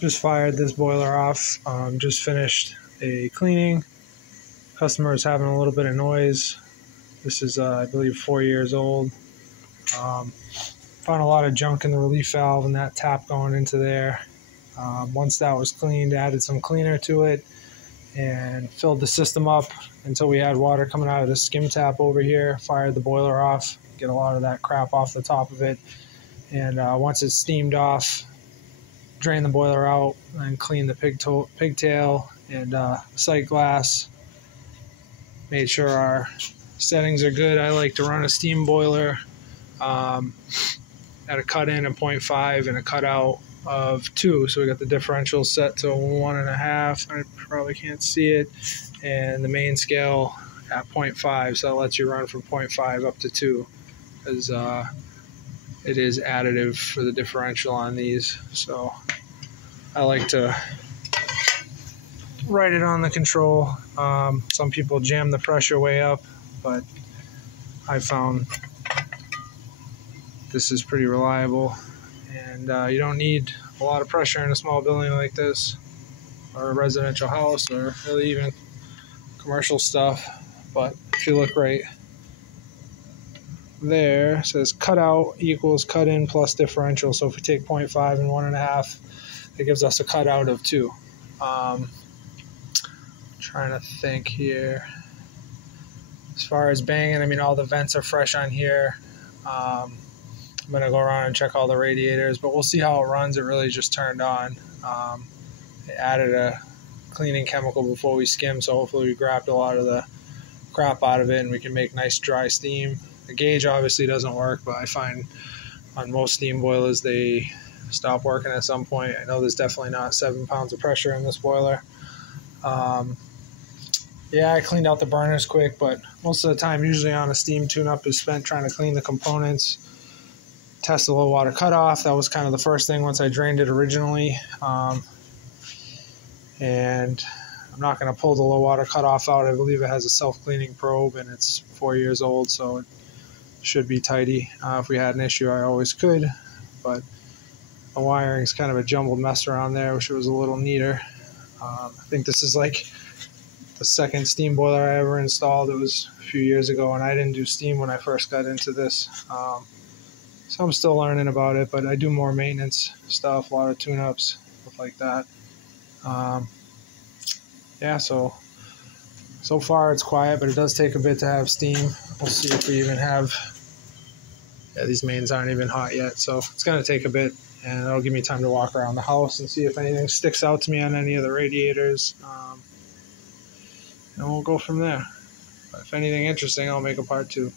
Just fired this boiler off. Just finished a cleaning. Customer is having a little bit of noise. This is, I believe, 4 years old. Found a lot of junk in the relief valve and that tap going into there. Once that was cleaned, added some cleaner to it and filled the system up until we had water coming out of the skim tap over here. Fired the boiler off, get a lot of that crap off the top of it. And once it's steamed off, drain the boiler out and clean the pigtail and sight glass. Made sure our settings are good. I like to run a steam boiler at a cut in of 0.5 and a cut out of 2. So we got the differential set to 1.5. I probably can't see it. And the main scale at 0.5. So that lets you run from 0.5 up to 2. Because it is additive for the differential on these. So I like to write it on the control. Some people jam the pressure way up, but I found this is pretty reliable. And you don't need a lot of pressure in a small building like this, or a residential house, or really even commercial stuff. But if you look right there, it says cut out equals cut in plus differential. So if we take 0.5 and 1.5, it gives us a cut out of 2. Trying to think here. As far as banging, I mean, all the vents are fresh on here. I'm going to go around and check all the radiators, but we'll see how it runs. It really just turned on. It added a cleaning chemical before we skimmed, so hopefully we grabbed a lot of the crap out of it and we can make nice dry steam. The gauge obviously doesn't work, but I find on most steam boilers they stop working at some point. I know there's definitely not 7 pounds of pressure in this boiler. Yeah, I cleaned out the burners quick, but most of the time usually on a steam tune-up is spent trying to clean the components. Test the low water cutoff. That was kind of the first thing once I drained it originally. And I'm not going to pull the low water cutoff out. I believe it has a self-cleaning probe and it's 4 years old, so it should be tidy. If we had an issue, I always could, but the wiring's kind of a jumbled mess around there. I wish it was a little neater. I think this is like the second steam boiler I ever installed. It was a few years ago, and I didn't do steam when I first got into this. So I'm still learning about it, but I do more maintenance stuff, a lot of tune-ups, stuff like that. Yeah, so far it's quiet, but it does take a bit to have steam. We'll see if we even have... Yeah, these mains aren't even hot yet, so it's going to take a bit, and that'll give me time to walk around the house and see if anything sticks out to me on any of the radiators. And we'll go from there. But if anything interesting, I'll make a part 2.